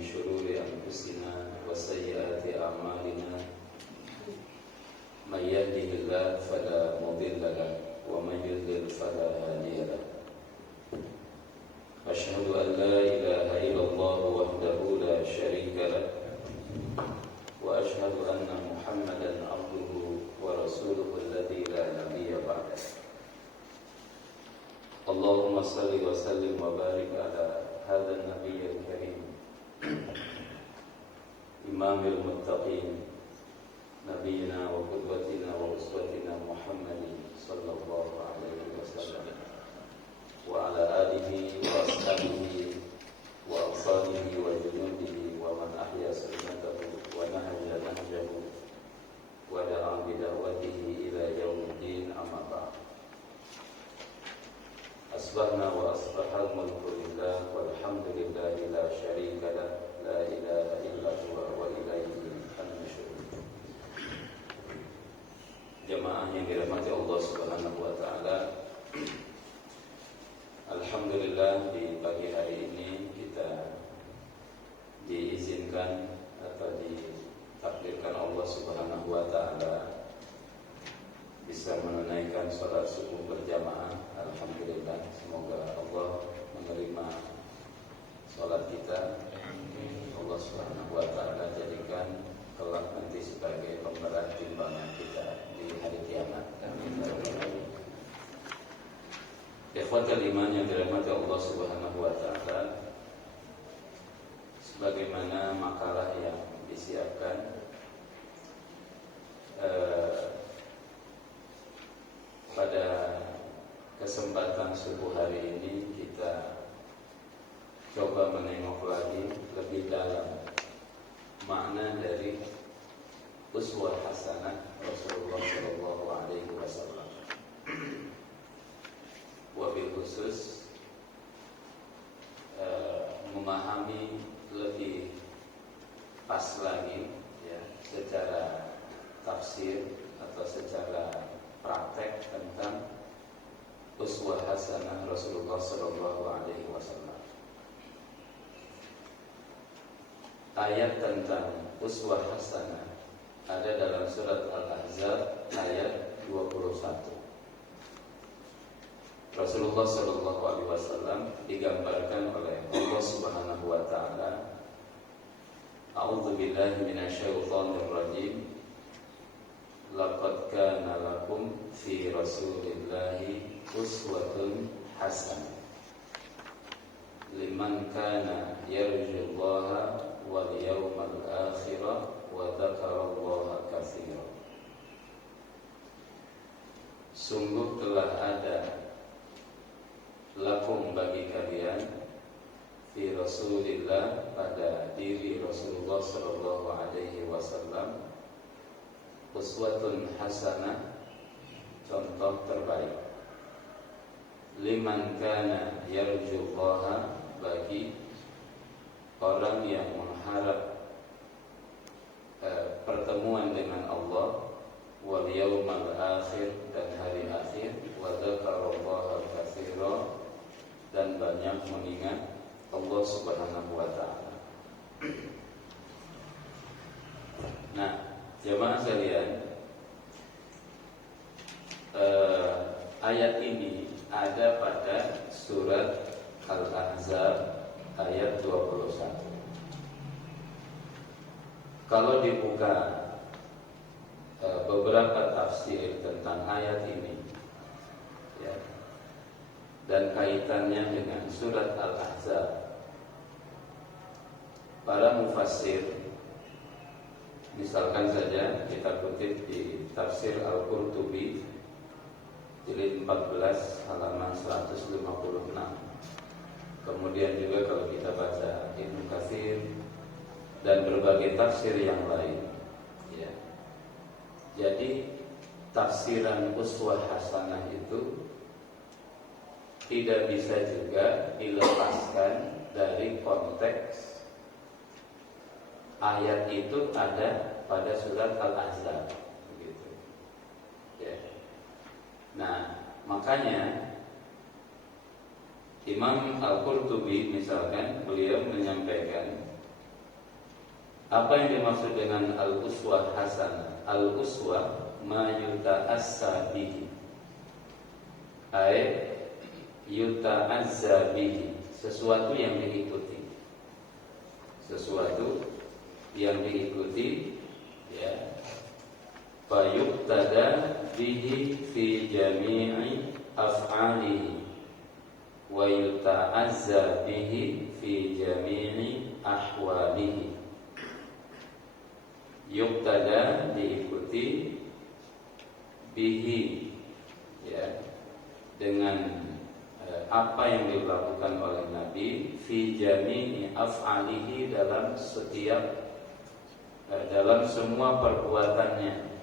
من شرور أنفسنا وسيئات أعمالنا من يهده الله فلا مضل له ومن يضلل فلا هادي له أشهد أن لا إله إلا الله وحده لا شريك له وأشهد أن محمدا عبده ورسوله الذي لا نبي بعده اللهم صل وسلم وبارك على هذا النبي الكريم إمام المتقين نبينا وقدوتنا وأسوتنا محمد صلى الله عليه وسلم وعلى آله وأصحابه وأنصاره وجنوده ومن أحيا سنته ونهج نهجه ودعا بدعوته إلى يوم الدين أما بعد أصبحنا وأصبح الملك لله والحمد لله لا شريك له لا إله إلا هو وإليه النشور. Jamaah yang dirahmati Allah Subhanahu wa taala. Alhamdulillah di pagi hari ini kita diizinkan atau ditakdirkan Allah Subhanahu wa taala bisa menunaikan salat subuh berjamaah. Alhamdulillah, semoga Allah menerima salat kita. Allah Subhanahu wa taala jadikan kelak nanti sebagai pemberat timbangan kita di hari kiamat. Ikhwatul iman yang dirahmati Allah Subhanahu wa taala, sebagaimana makalah yang disiapkan pada kesempatan subuh hari ini kita coba menengok lagi lebih dalam makna dari uswah hasanah Rasulullah Shallallahu Alaihi Wasallam. Wabil khusus memahami lebih pas lagi ya, secara tafsir atau secara praktek tentang uswah hasanah Rasulullah Shallallahu Alaihi Wasallam. Ayat tentang uswah hasanah ada dalam surat Al-Ahzab ayat 21. Rasulullah Shallallahu Alaihi Wasallam digambarkan oleh Allah Subhanahu Wa Taala. A'udzu billahi minasyaitonir rajim. Laqad kana lakum fi Rasulillahi uswatun hasanah liman kana yarjullaha wal yawmal akhir wa dzakarallaha katsiran. Sungguh telah ada lakum bagi kalian fi Rasulillah pada diri Rasulullah sallallahu alaihi wasallam uswatun hasanah, contoh terbaik, liman kana yarjullaha, bagi orang yang mengharap pertemuan dengan Allah, wal yaumal akhir, dan hari akhir, wa dzakarallaha katsiran, dan banyak mengingat Allah Subhanahu wa taala. Nah, jemaah sekalian, ayat ini ada pada surat Al-Ahzab ayat 21. Kalau dibuka beberapa tafsir tentang ayat ini ya, dan kaitannya dengan surat Al-Ahzab, para mufassir, misalkan saja kita kutip di tafsir Al-Qurtubi jilid 14 halaman 156. Kemudian juga kalau kita baca Ibnu Katsir dan berbagai tafsir yang lain ya. Jadi tafsiran uswah hasanah itu tidak bisa juga dilepaskan dari konteks ayat itu ada pada surat Al-Ahzab begitu. Ya. Nah, makanya Imam Al-Qurtubi misalkan beliau menyampaikan Apa yang dimaksud dengan al-uswah hasanah? Al-uswah ma yuta'assa bihi, ay yuta'azza bihi, sesuatu yang diikuti, sesuatu yang diikuti, ya. Fa yuqtada bihi fi jami'i af'alihi wa yuta'azza bihi fi jami'i ahwalihi. Yuqtada diikuti, bihi, ya, dengan apa yang dilakukan oleh Nabi, fi jami'i af'alihi, dalam setiap dalam semua perbuatannya,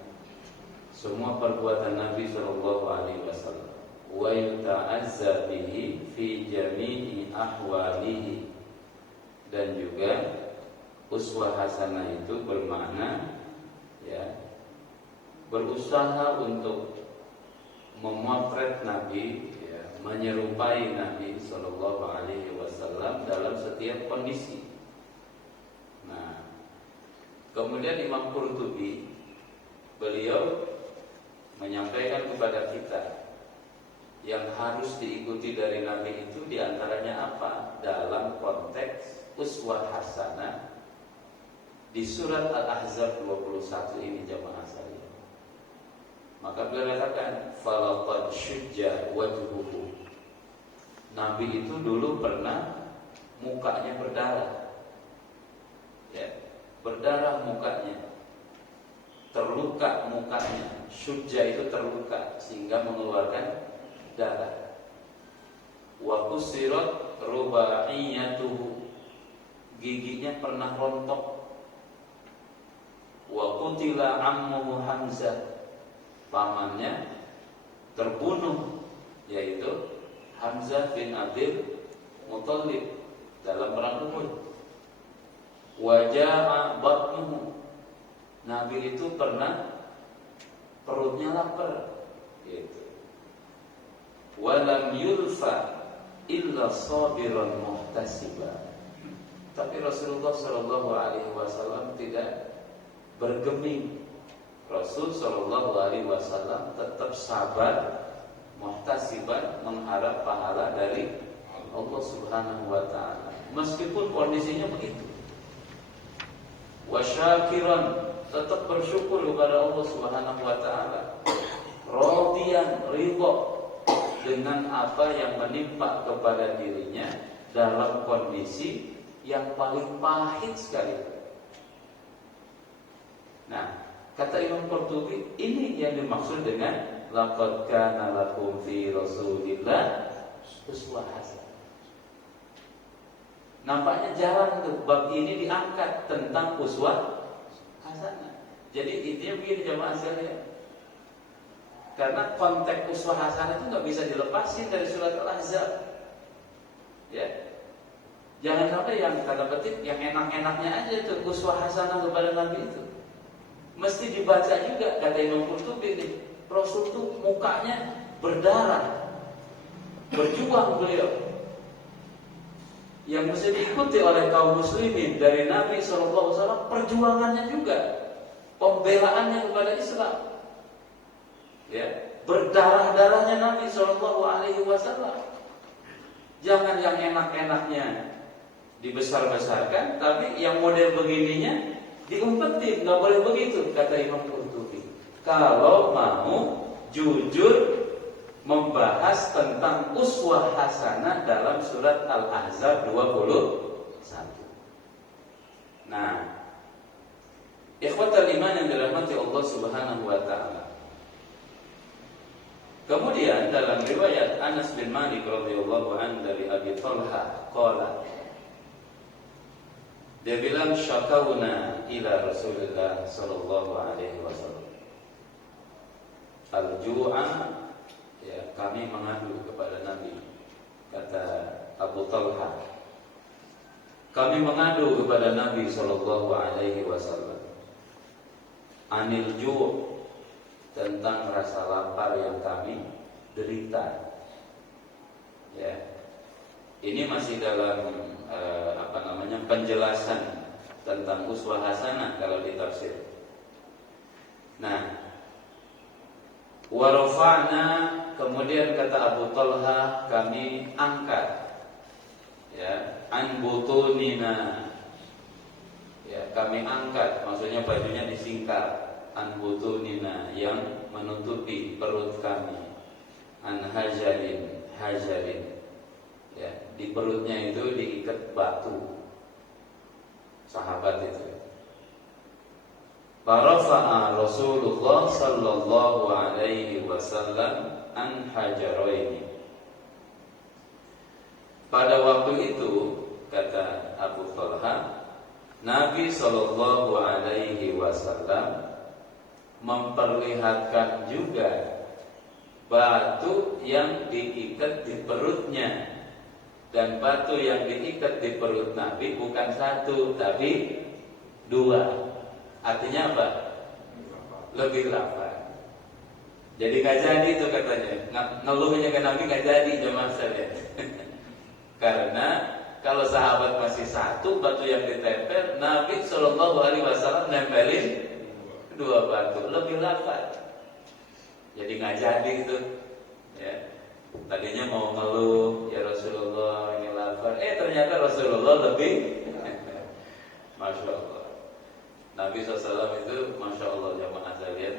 semua perbuatan Nabi sallallahu alaihi wasallam. Wa yuta'azza bihi fi jami'i ahwalihi, dan juga uswah hasanah itu bermakna, ya, berusaha untuk memotret Nabi, ya, menyerupai Nabi sallallahu alaihi wasallam dalam setiap kondisi. Nah, kemudian Imam Qurtubi, beliau menyampaikan kepada kita yang harus diikuti dari Nabi itu diantaranya apa? Dalam konteks uswah hasanah di surat Al-Ahzab 21 ini, jamaah sekalian. Maka beliau katakan falaqad syujja wajhuhu. Nabi itu dulu pernah mukanya berdarah, ya, berdarah mukanya, terluka mukanya. Syujja itu terluka sehingga mengeluarkan darah. Wa kusirat rubaiyatuhu, giginya pernah rontok. Wa qutila ammuhu Hamzah, pamannya terbunuh, yaitu Hamzah bin Abdul Muthalib dalam perang Uhud. Wa jaa'a batnuhu, Nabi itu pernah perutnya lapar, gitu. Wa lam yulfa illa sabiran muhtasiba, tapi Rasulullah sallallahu alaihi wasallam tidak bergeming. Rasul sallallahu alaihi wasallam tetap sabar, muhtasiban, mengharap pahala dari Allah Subhanahu wa taala meskipun kondisinya begitu. Wa syakiran, tetap bersyukur kepada Allah Subhanahu wa taala. Radiyan, ridha dengan apa yang menimpa kepada dirinya dalam kondisi yang paling pahit sekali. Nah, kata Imam Qurtubi, ini yang dimaksud dengan laqad kana lakum fi Rasulillah uswah hasanah. Nampaknya jarang tuh bab ini diangkat tentang uswah hasanah. Jadi intinya begini jemaah sekalian, karena konteks uswah hasanah itu nggak bisa dilepasin dari surat Al-Ahzab, ya. Jangan sampai yang kata petik yang enak-enaknya aja tuh uswah hasanah kepada Nabi itu. Mesti dibaca juga, kata Imam Qurtubi ini. Rasul itu mukanya berdarah, berjuang beliau. Yang mesti diikuti oleh kaum muslimin dari Nabi SAW, perjuangannya juga, pembelaannya kepada Islam, ya, berdarah-darahnya Nabi SAW. Jangan yang enak-enaknya dibesar-besarkan, tapi yang model begininya diumpetin, nggak boleh begitu, kata Imam Qurtubi. Kalau mau jujur membahas tentang uswah hasanah dalam surat Al-Ahzab 21. Nah, ikhwatal iman yang dirahmati Allah Subhanahu wa taala. Kemudian dalam riwayat Anas bin Malik radhiyallahu anhu dari Abi Thalhah qala, dia bilang syakauna ila Rasulullah sallallahu alaihi wasallam al-ju'a, ya, kami mengadu kepada Nabi. Kata Abu Thalhah, kami mengadu kepada Nabi sallallahu alaihi wasallam anil ju', tentang rasa lapar yang kami derita. Ya. Ini masih dalam penjelasan tentang uswah hasanah kalau ditafsir. Nah, wa rafa'na, kemudian kata Abu Talha, kami angkat ya an butunina, ya kami angkat, maksudnya bajunya disingkap, an butunina yang menutupi perut kami, an hajarin, hajarin ya, di perutnya itu diikat batu sahabat itu. Farafa'a Rasulullah sallallahu alaihi wasallam an hajaraini. Pada waktu itu kata Abu Talha, Nabi sallallahu alaihi wasallam memperlihatkan juga batu yang diikat di perutnya. Dan batu yang diikat di perut Nabi bukan satu, tapi dua. Artinya apa? Lebih lapar. Jadi gak jadi itu katanya. Ngeluhnya ke Nabi gak jadi jemaah sekalian. Karena kalau sahabat masih satu batu yang ditempel, Nabi SAW nempelin dua batu, lebih lapar. Jadi gak jadi itu ya. Tadinya mau ngeluh, ya Rasulullah ini lapar. Ternyata Rasulullah lebih Masya Allah. Nabi SAW itu Masya Allah jamaah sekalian,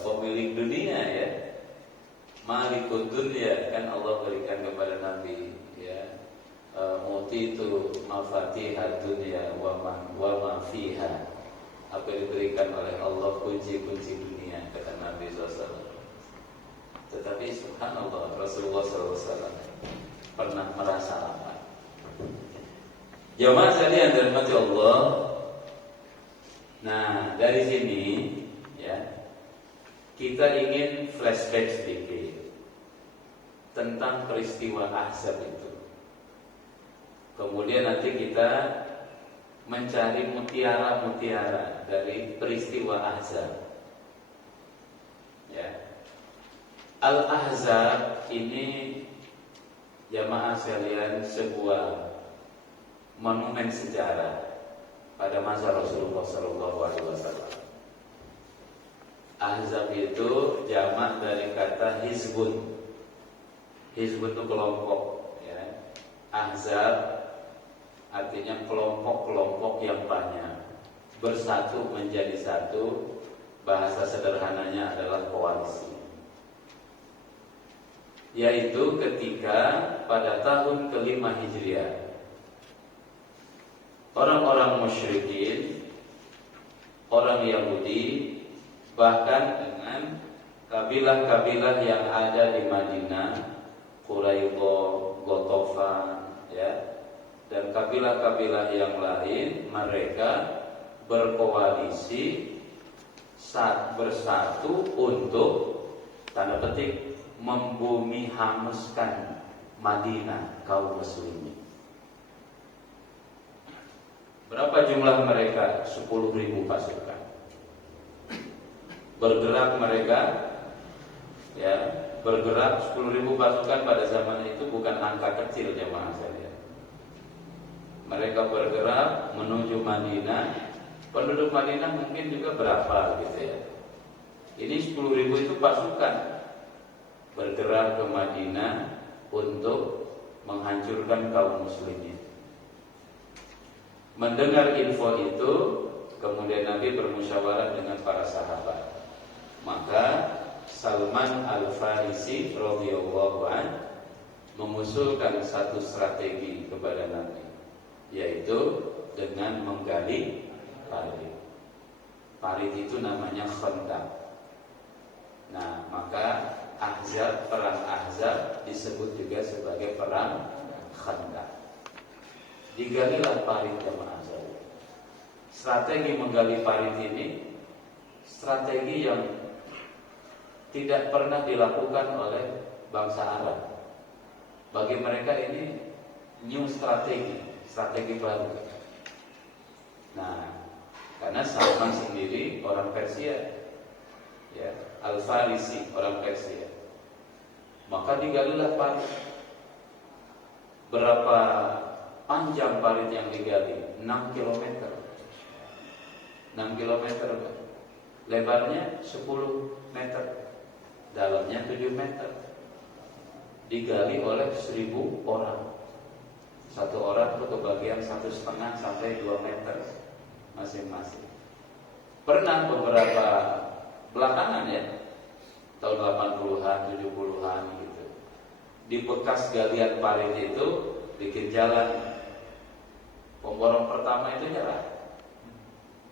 pemilik dunia ya, Malikud dunia kan Allah berikan kepada Nabi ya, utitu mafatihad dunia wa ma fiha. Apa diberikan oleh Allah kunci-kunci dunia, kata Nabi SAW. Tetapi subhanallah Rasulullah SAW pernah merasa lapar. Jamaah sekalian dirahmati Allah. Nah dari sini ya kita ingin flashback sedikit tentang peristiwa Ahzab itu. Kemudian nanti kita mencari mutiara-mutiara dari peristiwa Ahzab. Ya. Al-Ahzab ini jamaah sekalian sebuah monumen sejarah pada masa Rasulullah SAW. Ahzab itu jamak dari kata hizbun. Hizbun itu kelompok ya. Ahzab artinya kelompok-kelompok yang banyak bersatu menjadi satu. Bahasa sederhananya adalah koalisi. Yaitu ketika pada tahun ke-5 Hijriah orang-orang musyrikin, orang Yahudi, bahkan dengan kabilah-kabilah yang ada di Madinah, Quraidah, Ghatafan ya, dan kabilah-kabilah yang lain, mereka berkoalisi saat bersatu untuk tanda petik membumi hanguskan Madinah kaum muslimin. Berapa jumlah mereka? 10.000 pasukan. Bergerak mereka ya, bergerak 10.000 pasukan pada zaman itu bukan angka kecil jemaah sekalian. Mereka bergerak menuju Madinah. Penduduk Madinah mungkin juga berapa gitu ya. Ini 10.000 itu pasukan bergerak ke Madinah untuk menghancurkan kaum muslimin. Mendengar info itu, kemudian Nabi bermusyawarah dengan para sahabat. Maka Salman Al-Farisi radhiyallahu anhu mengusulkan satu strategi kepada Nabi, yaitu dengan menggali parit. Parit itu namanya Khandaq. Nah, maka Ahzab, perang Ahzab disebut juga sebagai perang Khandaq. Digalilah parit jamaah sekalian. Strategi menggali parit ini strategi yang tidak pernah dilakukan oleh bangsa Arab. Bagi mereka ini new strategi baru. Nah, karena Salman sendiri orang Persia, ya, Al-Farisi orang Persia. Maka digalilah parit. Berapa Panjang parit yang digali 6 km. 6 km. Lebarnya 10 meter. Dalamnya 7 meter. Digali oleh 1000 orang. Satu orang itu kebagian 1,5 sampai 2 meter masing-masing. Pernah beberapa belakangan ya, tahun 80-an, 70-an gitu, di bekas galian parit itu bikin jalan. Pemborong pertama itu nyerah,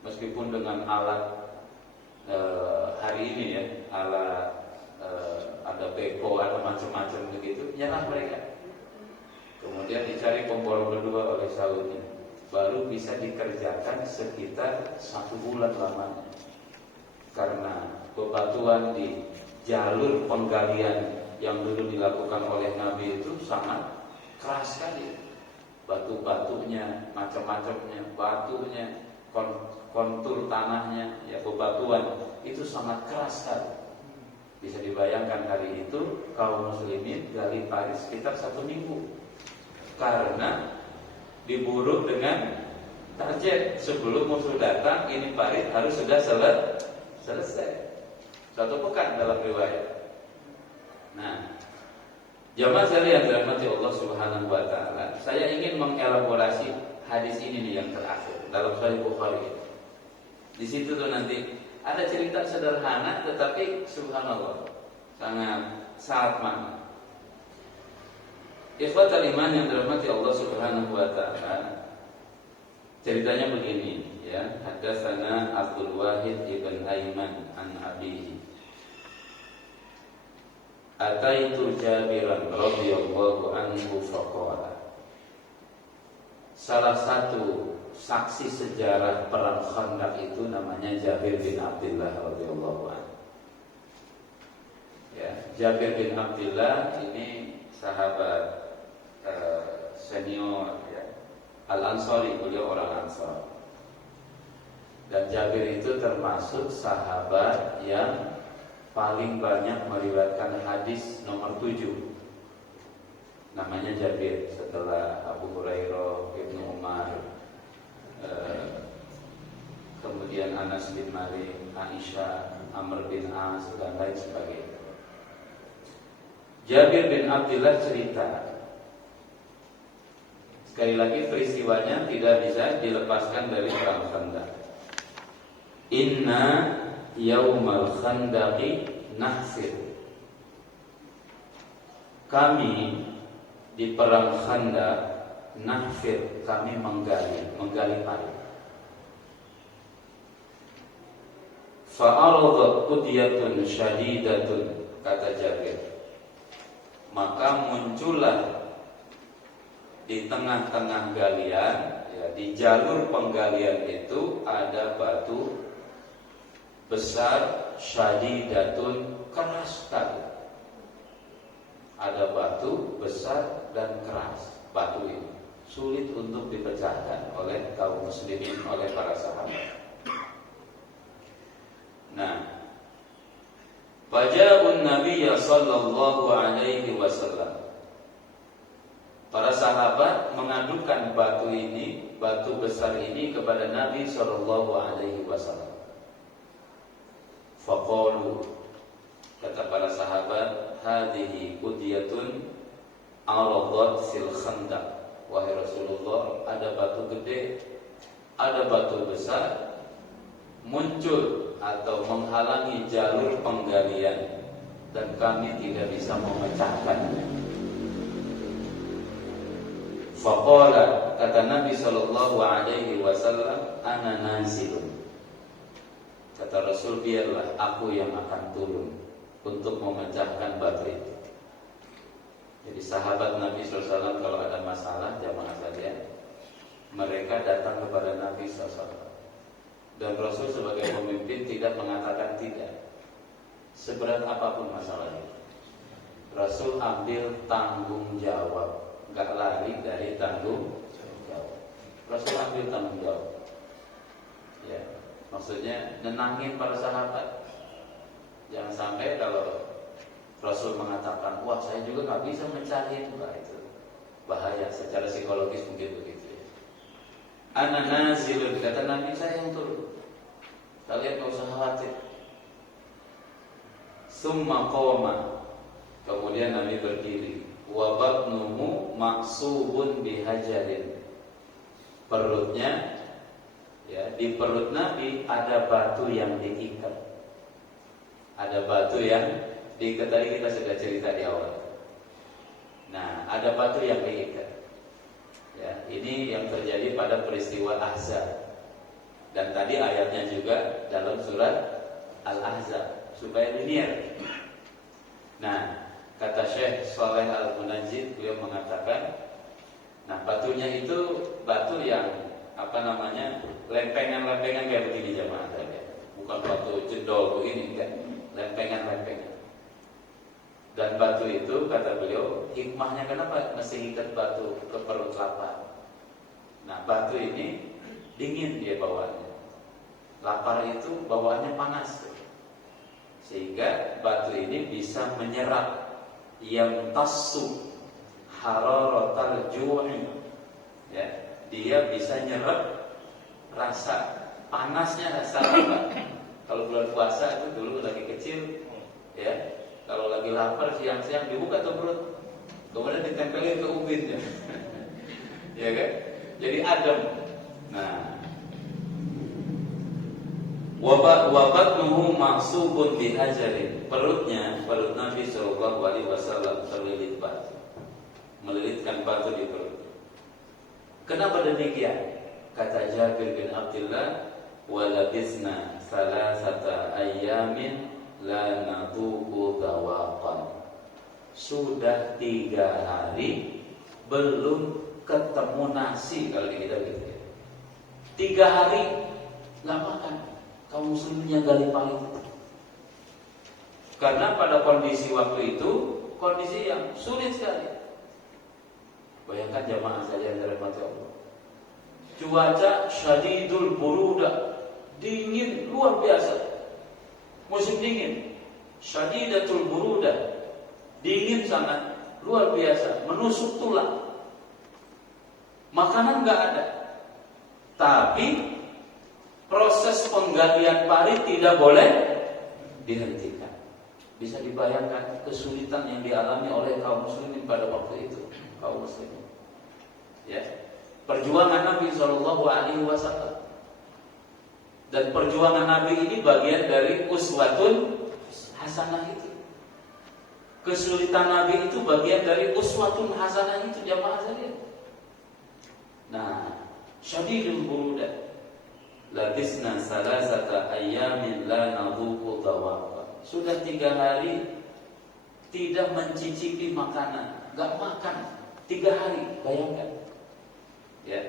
meskipun dengan alat hari ini ya, alat ada beko, ada macam-macam begitu, nyerah mereka. Kemudian dicari pemborong kedua oleh Saudi, baru bisa dikerjakan sekitar 1 bulan lamanya. Karena bebatuan di jalur penggalian yang dulu dilakukan oleh Nabi itu sangat keras sekali. Batu-batunya, macam-macamnya, batunya, kontur tanahnya, ya bebatuan itu sangat keras sekali. Bisa dibayangkan hari itu kaum muslimin gali parit sekitar 1 minggu. Karena diburu dengan target, sebelum musuh datang ini parit harus sudah selesai. 1 pekan dalam riwayat. Nah, jamaah sekalian dirahmati Allah Subhanahu wa taala, saya ingin mengelaborasi hadis ini nih yang terakhir dalam Sahih Bukhari. Di situ tuh nanti ada cerita sederhana tetapi subhanallah sangat makna. Ikhwatal iman yang dirahmati Allah Subhanahu wa taala. Ceritanya begini ya, hadatsana Abdul Wahid ibn Aiman an abihi. Ataitu Jabiran radhiyallahu anhu faqala. Salah satu saksi sejarah perang Khandaq itu namanya Jabir bin Abdullah radhiyallahu anhu. Ya, Jabir bin Abdullah ini sahabat senior ya, Al-Ansari, beliau orang Ansar. Dan Jabir itu termasuk sahabat yang paling banyak meriwayatkan hadis nomor 7. Namanya Jabir setelah Abu Hurairah, Ibnu Umar, kemudian Anas bin Malik, Aisyah, Amr bin As dan lain sebagainya. Jabir bin Abdullah cerita. Sekali lagi peristiwanya tidak bisa dilepaskan dari perang Khandaq. Inna yaumal khandaqi nahfir. Kami di perang Khandaq nahfir, kami menggali parit. Fa'aradat qudiyatun syadidatun, kata Jabir. Maka muncullah di tengah-tengah galian, ya, di jalur penggalian itu ada batu besar syadidatun, keras sekali. Ada batu besar dan keras. Batu ini sulit untuk dipecahkan oleh kaum muslimin, oleh para sahabat. Nah, faja'un Nabiy sallallahu alaihi wasallam. Para sahabat mengadukan batu ini, batu besar ini kepada Nabi sallallahu alaihi wasallam. Faqalu, kata para sahabat, hadhihi qudiyatun aradat fil khandaq. Wahai Rasulullah, ada batu gede, ada batu besar muncul atau menghalangi jalur penggalian dan kami tidak bisa memecahkannya. Faqala, kata Nabi sallallahu alaihi wasallam, ana nazilun. Kata Rasul, biarlah aku yang akan turun untuk memecahkan batu itu. Jadi sahabat Nabi SAW kalau ada masalah, jamaah sekalian, mereka datang kepada Nabi SAW. Dan Rasul sebagai pemimpin tidak mengatakan tidak, seberat apapun masalahnya. Rasul ambil tanggung jawab, gak lari dari tanggung jawab. Rasul ambil tanggung jawab. Ya, maksudnya nenangin para sahabat. Jangan sampai kalau Rasul mengatakan, wah saya juga gak bisa mecahin, itu Bahaya secara psikologis mungkin begitu ya. Ana nazilun, kata Nabi, saya yang turun. Kalian gak usah khawatir. Summa qoma, kemudian Nabi berdiri. Wa batnuhu maksubun bihajarin. Perutnya, ya, di perut Nabi ada batu yang diikat. Ada batu yang diikat, tadi kita sudah cerita di awal. Nah, ada batu yang diikat. Ya, ini yang terjadi pada peristiwa Ahzab. Dan tadi ayatnya juga dalam surat Al-Ahzab supaya linear. Nah, kata Syekh Shalih Al-Munajjid, beliau mengatakan, nah batunya itu batu yang lempengan-lempengan kayak begini jamaah sekalian. Bukan batu jendol begini, enggak, lempengan-lempengan. Dan batu itu kata beliau, hikmahnya kenapa mesti ikat batu ke perut lapar? Nah, batu ini dingin dia bawaannya. Lapar itu bawaannya panas. Sehingga batu ini bisa menyerap yang tassu hararatal ju'i. Ya, dia bisa nyerap rasa panasnya, rasa lapar. Kalau bulan puasa itu dulu lagi kecil, ya. Kalau lagi lapar siang-siang dibuka tuh perut, kemudian ditempelin ke ubinnya, ya kan? Jadi adem. Nah, wabatnuhu maksubun bihajarin. Perut Nabi Shallallahu Alaihi Wasallam terlilit batu, melilitkan batu di perut. Kenapa demikian? Kata Jabir bin Abdullah, walabisna salasata ayyamin la natuqu dawaqan. Sudah 3 hari belum ketemu nasi, kalau kita gitu ya. 3 hari nggak makan. Kaum muslimin yang gali paling. Karena pada kondisi waktu itu kondisi yang sulit sekali. Bayangkan jamaah saja yang dirahmati Allah. Cuaca syadidul buruda, dingin luar biasa. Musim dingin, syadidatul buruda, dingin sangat luar biasa, menusuk tulang. Makanan nggak ada, tapi proses penggalian parit tidak boleh dihentikan. Bisa dibayangkan kesulitan yang dialami oleh kaum muslimin pada waktu itu, kaum muslimin. Ya, perjuangan Nabi Shallallahu Alaihi Wasallam. Dan perjuangan Nabi ini bagian dari uswatun hasanah itu. Kesulitan Nabi itu bagian dari uswatun hasanah itu, jamaah sekalian. Nah, syadidul buruda, labisna salasata ayyamin la nadhuqu dawaqa. Sudah 3 hari tidak mencicipi makanan, enggak makan 3 hari, bayangkan. Ya.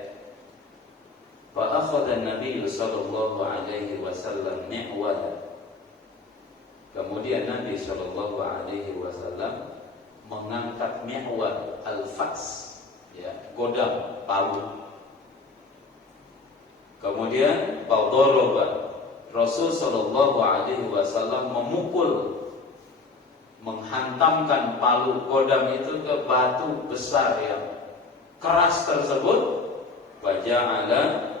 Fa akhadha an-nabiy sallallahu alaihi wasallam mi'wala. Kemudian Nabi sallallahu alaihi wasallam mengangkat mi'wal al-fas, ya, godam, palu. Kemudian fadharaba, Rasul sallallahu alaihi wasallam memukul, menghantamkan palu godam itu ke batu besar yang keras tersebut. Waja'ala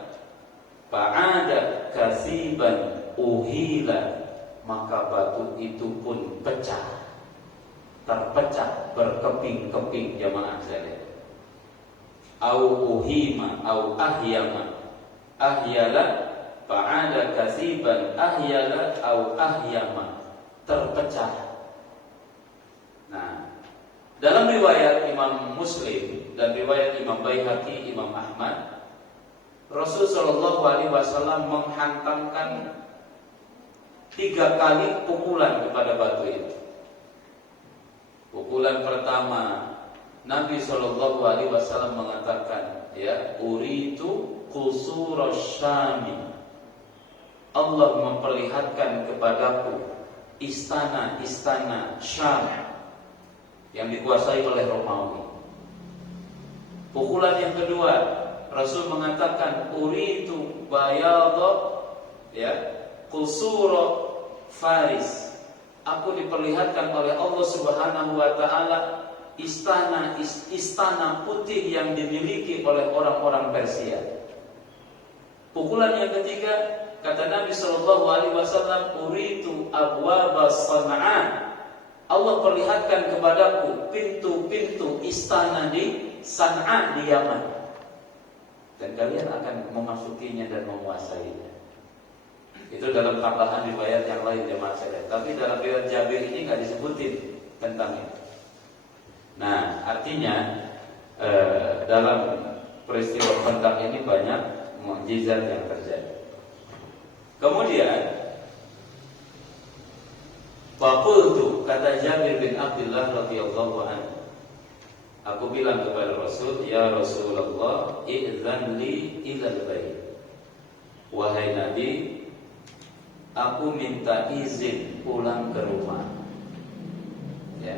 fa'ada kasiban uhila, maka batu itu pun pecah, terpecah berkeping-keping, jamaah sekalian. Au uhima au ahyama, ahyala fa'ada kasiban ahyala au ahyama, terpecah. Nah, dalam riwayat Imam Muslim dan riwayat Imam Baihaqi, Imam Ahmad, Rasul Shallallahu Alaihi Wasallam menghantamkan 3 kali pukulan kepada batu itu. Pukulan pertama, Nabi Shallallahu Alaihi Wasallam mengatakan, ya, uritu qusurasy Syami. Allah memperlihatkan kepadaku istana-istana Syam yang dikuasai oleh Romawi. Pukulan yang kedua, Rasul mengatakan uritu bayadha, ya, qusura Faris. Aku diperlihatkan oleh Allah Subhanahu wa taala istana putih yang dimiliki oleh orang-orang Persia. Pukulan yang ketiga, kata Nabi sallallahu alaihi wasallam, "Uritu abwaba San'a." Allah perlihatkan kepadaku pintu-pintu istana di San'a di Yaman. Dan kalian akan memasukinya dan menguasainya. Itu dalam tambahan riwayat yang lain jemaah sekalian. Tapi dalam riwayat Jabir ini nggak disebutin tentang itu. Nah, artinya dalam peristiwa Khandaq ini banyak mukjizat yang terjadi. Kemudian waqultu, kata Jabir bin Abdullah radhiyallahu anhu, aku bilang kepada Rasul, ya Rasulullah, idzan li ilal bait. Wahai Nabi, aku minta izin pulang ke rumah. Ya.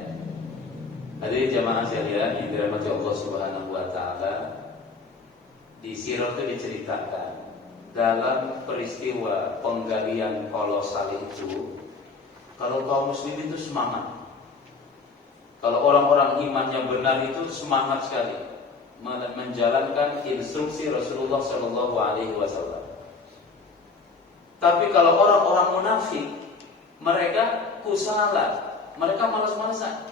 Hadirin jamaah sekalian yang dirahmati Allah Subhanahu wa taala, di sirah itu diceritakan dalam peristiwa penggalian kolosal itu, kalau kaum muslimin itu semangat. Kalau orang-orang iman yang benar itu semangat sekali menjalankan instruksi Rasulullah Shallallahu Alaihi Wasallam. Tapi kalau orang-orang munafik, mereka kusala, mereka malas-malasan.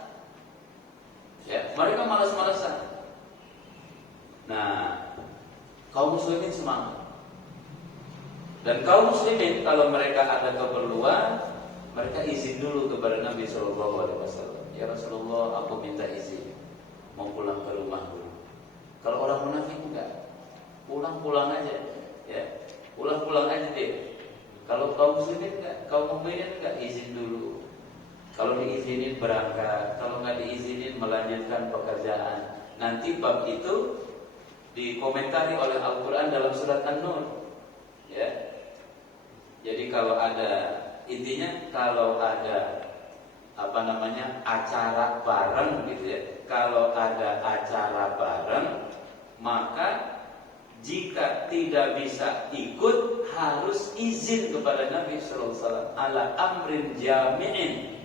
Ya, mereka malas-malasan. Nah, kaum muslimin semangat. Dan kaum muslimin kalau mereka ada keperluan, mereka izin dulu kepada Nabi Shallallahu Alaihi Wasallam. Ya Rasulullah, aku minta izin mau pulang ke rumah dulu. Kalau orang munafik enggak, pulang aja, ya, pulang aja deh. Kalau kaum muslimin enggak, kaum mukminin enggak, izin dulu. Kalau diizinin berangkat, kalau nggak diizinin melanjutkan pekerjaan. Nanti bab itu dikomentari oleh Al-Quran dalam surat An-Nur. Ya. Jadi kalau ada, intinya kalau ada acara bareng gitu ya. Kalau ada acara bareng, maka jika tidak bisa ikut harus izin kepada Nabi sallallahu alaihi wasallam ala amrin jami'in.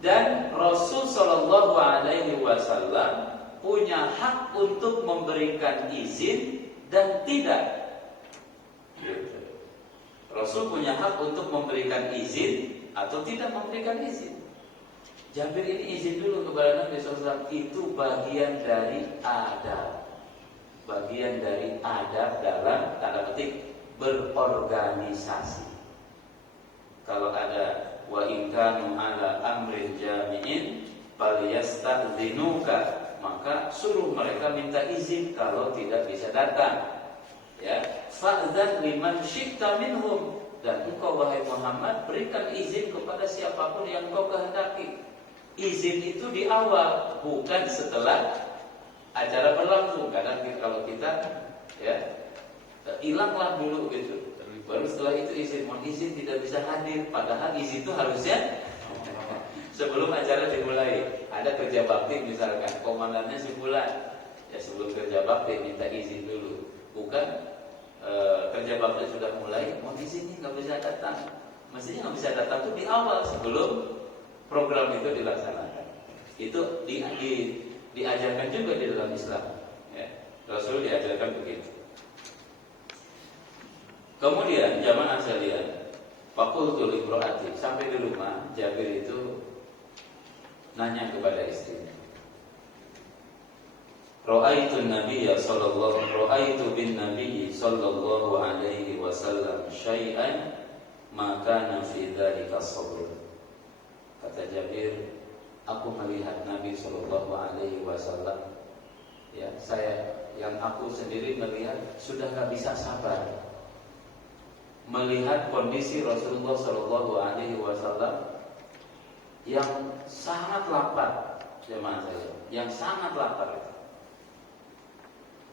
Dan Rasul Shallallahu Alaihi Wasallam punya hak untuk memberikan izin dan tidak. Rasul punya hak untuk memberikan izin atau tidak memberikan izin. Jabir ini izin dulu kepada Nabi SAW. Itu bagian dari adab. Bagian dari adab dalam tanda petik berorganisasi. Kalau ada wa in kanu ala amrin jami'in falyastadzinuka, maka suruh mereka minta izin kalau tidak bisa datang. Ya, fa'dzan liman syi'ta minhum, dan engkau wahai Muhammad berikan izin kepada siapapun yang engkau kehendaki. Izin itu di awal, bukan setelah acara berlangsung. Kadang kalau kita ya hilanglah dulu gitu. Baru setelah itu izin, mohon izin tidak bisa hadir. Padahal izin itu harusnya sebelum acara dimulai. Ada kerja bakti misalkan, komandannya sebulan, ya sebelum kerja bakti minta izin dulu. Bukan kerja bakti sudah mulai, mohon izin nih nggak bisa datang. Mestinya nggak bisa datang itu di awal sebelum program itu dilaksanakan. Itu diajarkan juga di dalam Islam. Ya, Rasul diajarkan begitu. Kemudian jamaah sekalian, faqultu li imraati, sampai di rumah Jabir itu nanya kepada istrinya. Ra'aitu bin Nabi sallallahu alaihi wasallam syai'an ma kana fi dzalika sabr. Kata Jabir, aku melihat Nabi sallallahu alaihi wasallam, ya, aku sendiri melihat sudah enggak bisa sabar melihat kondisi Rasulullah Shallallahu Alaihi Wasallam yang sangat lapar, jemaah saya, yang sangat lapar.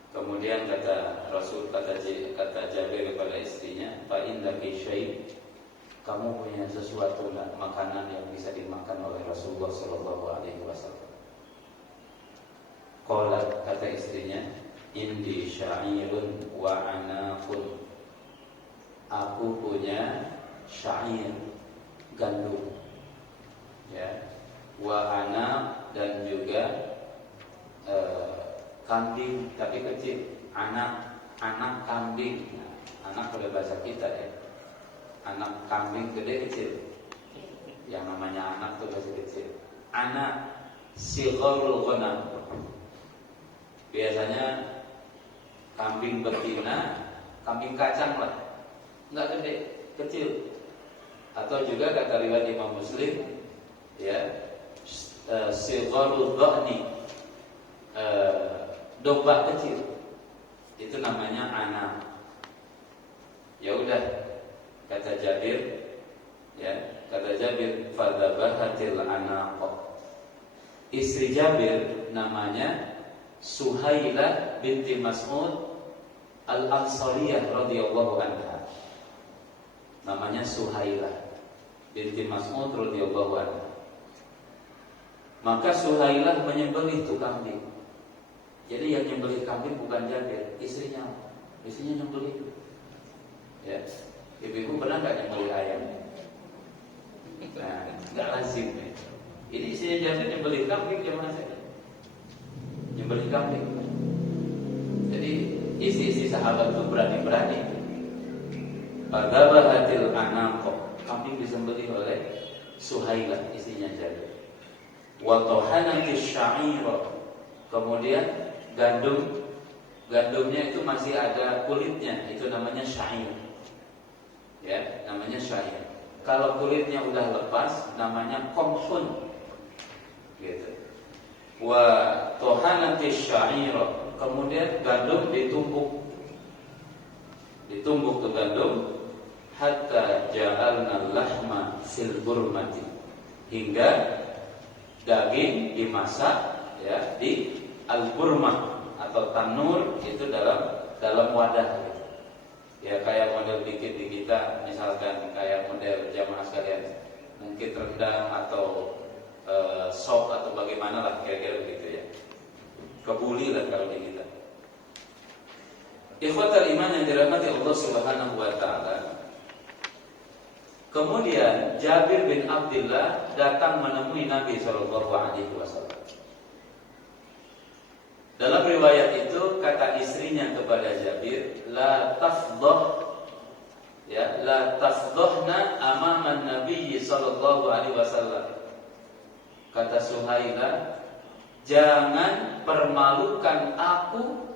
Kemudian kata Jabir kepada istrinya, fa indaki syai', kamu punya sesuatu makanan yang bisa dimakan oleh Rasulullah Shallallahu Alaihi Wasallam. Qalat, kata istrinya, indi sya'irun wa anafun. Aku punya syair, gandum, ya, wa anak, dan juga kambing tapi kecil. Anak kambing. Nah, anak pada bahasa kita ya. Anak kambing gede kecil. Yang namanya anak itu masih kecil. Anak sigharul ghanam. Biasanya kambing betina, kambing kacang lah, nggak gede, kecil. Atau juga kata riwayat Imam Muslim, ya, sigharul dhani, domba kecil, itu namanya anak. Ya udah, kata Jabir, ya, kata Jabir, fadzabahatil anaq. Istri Jabir namanya Suhailah binti Mas'ud Al-Ansariyah radhiyallahu anha. Namanya Suhailah binti Mas'ud radhiyallahu anha. Maka Suhailah menyembelih itu kambing. Jadi yang nyembelih kambing bukan Jabir, istrinya nyembelih. Ya, ibu-ibu pernah nggak nyembelih ayam? Nah, nggak lazim. Ini istrinya Jabir nyembelih kambing gimana saya? Nyembelih kambing. Jadi isi sahabat itu berani-berani. Fadzabahatil anaq, kambing disembelih oleh Suhailah istrinya Jabir. Wa tahanatish sya'ira, kemudian gandumnya itu masih ada kulitnya, itu namanya sya'ir. Ya, namanya sya'ir. Kalau kulitnya udah lepas namanya qamhun. Gitu. Wa tahanatish sya'ira, kemudian gandum ditumbuk tuh gandum, hatta ja'alna lahma fil burmati, hingga daging dimasak ya di al-burmah atau tanur, itu dalam wadah gitu. Ya kayak model dikit di kita, misalkan kayak model jamaah sekalian, mungkin rendang atau sop atau bagaimana lah kira-kira begitu ya. Kebuli lah kalau di kita. Ikhwatal iman yang dirahmati Allah Subhanahu wa taala. Kemudian Jabir bin Abdullah datang menemui Nabi sallallahu alaihi wasallam. Dalam riwayat itu kata istrinya kepada Jabir, la tafdhahna amaman Nabi sallallahu alaihi wasallam. Kata Suhailah, jangan permalukan aku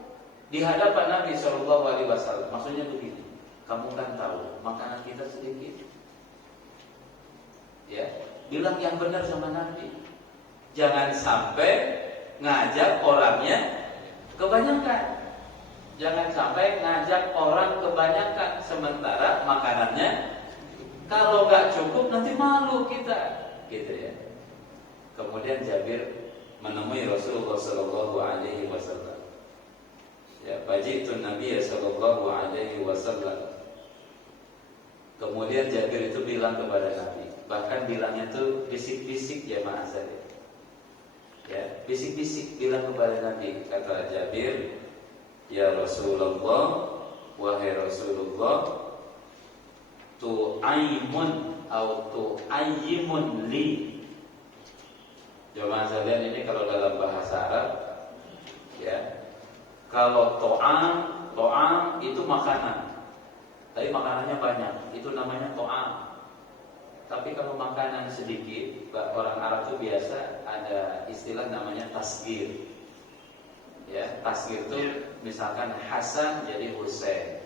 di hadapan Nabi sallallahu alaihi wasallam. Maksudnya begini, kamu kan tahu makanan kita sedikit. Ya, bilang yang benar sama Nabi. Jangan sampai ngajak orangnya kebanyakan. Jangan sampai ngajak orang kebanyakan sementara makanannya kalau nggak cukup nanti malu kita, gitu ya. Kemudian Jabir menemui Rasulullah sallallahu alaihi wasallam. Ya, fajitun Nabi sallallahu alaihi wasallam. Kemudian Jabir itu bilang kepada Nabi, bahkan bilangnya tuh bisik-bisik jamaah sekalian. Ya, bisik-bisik bilang kepada Nabi, kata Jabir, ya Rasulullah, wahai Rasulullah, tu'aimun atau tu'ayyimun li. Jamaah sekalian, ini kalau dalam bahasa Arab, ya, kalau to'am itu makanan, tapi makanannya banyak, itu namanya to'am. Tapi kalau makanan sedikit, orang Arab itu biasa ada istilah namanya tasgir. Ya, tasgir itu misalkan Hasan jadi Husain.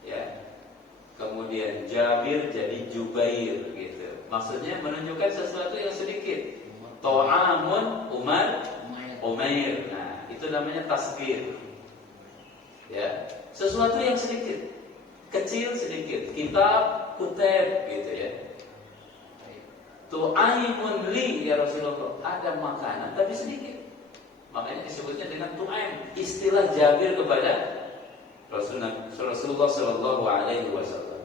Ya. Kemudian Jabir jadi Jubair gitu. Maksudnya menunjukkan sesuatu yang sedikit. To'amun Umair. Nah, itu namanya tasgir. Ya, sesuatu yang sedikit. Kecil sedikit. Kitab, kuteb gitu ya. Tu'aimun li ya Rasulullah, ada makanan tapi sedikit. Makanya disebutnya dengan tu'aim. Istilah Jabir kepada Rasulullah sallallahu alaihi wasallam.